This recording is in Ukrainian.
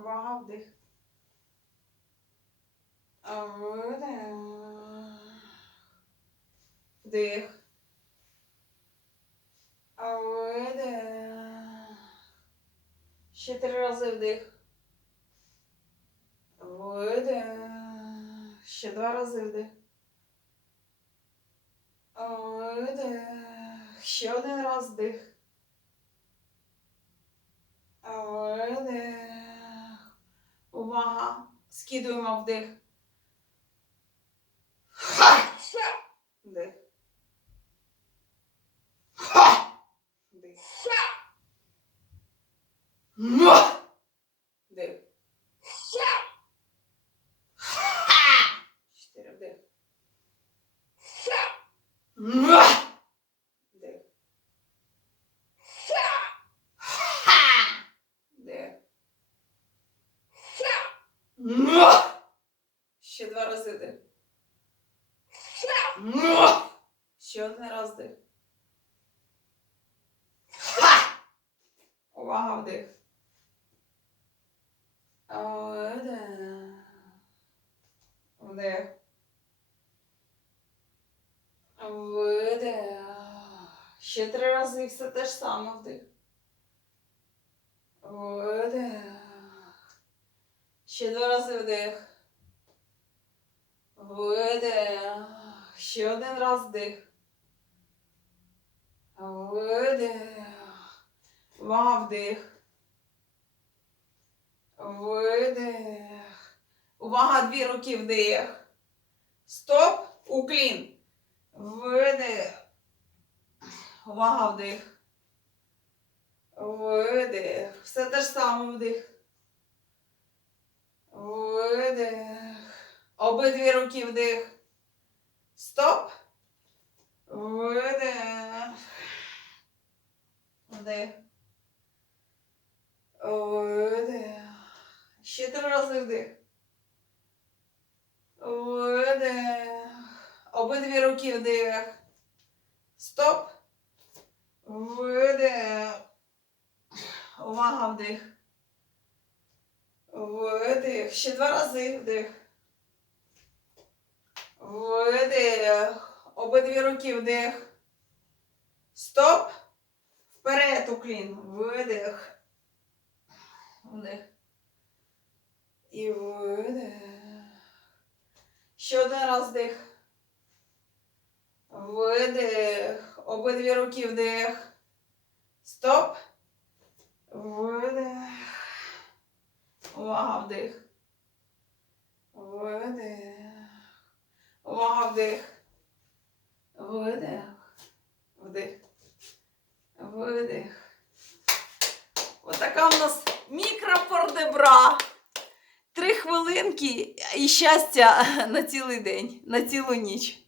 Увага, вдих. Вдих. А Видих. Ще три рази вдих. Видих. Ще два рази вдих. Видих. Ще один раз вдих. Видих. Увага. Скидуємо вдих. Вдих. Вдих. Вдих. Чотири Вдих. Ха! Вдих. Ма! Ще два рази вдих. Ма! Ще один раз вдих. Ха! Увага, вдих. Вдих. Вдих. Ще три рази все те ж саме вдих. Видих. Ще два рази вдих. Видих. Ще один раз вдих. Видих. Увага, вдих. Видих. Увага, дві руки вдих. Стоп. Уклін. Видих. Увага, вдих. Видих. Все те ж саме вдих. Видих. Обидві руки вдих. Стоп. Видих. Вдих. Видих. Ще три рази вдих. Видих. Обидві руки вдих. Стоп. Видих. Увага, вдих. Видих. Ще два рази вдих. Видих. Обидві руки вдих. Стоп. Вперед уклін. Видих. Вдих. І видих. Ще один раз вдих. Видих. Обидві руки вдих. Стоп. Видих. Увага, вдих. Видих. Увага, вдих. Видих. Вдих. Видих. Отака у нас мікропордебра. Три хвилинки і щастя на цілий день, на цілу ніч.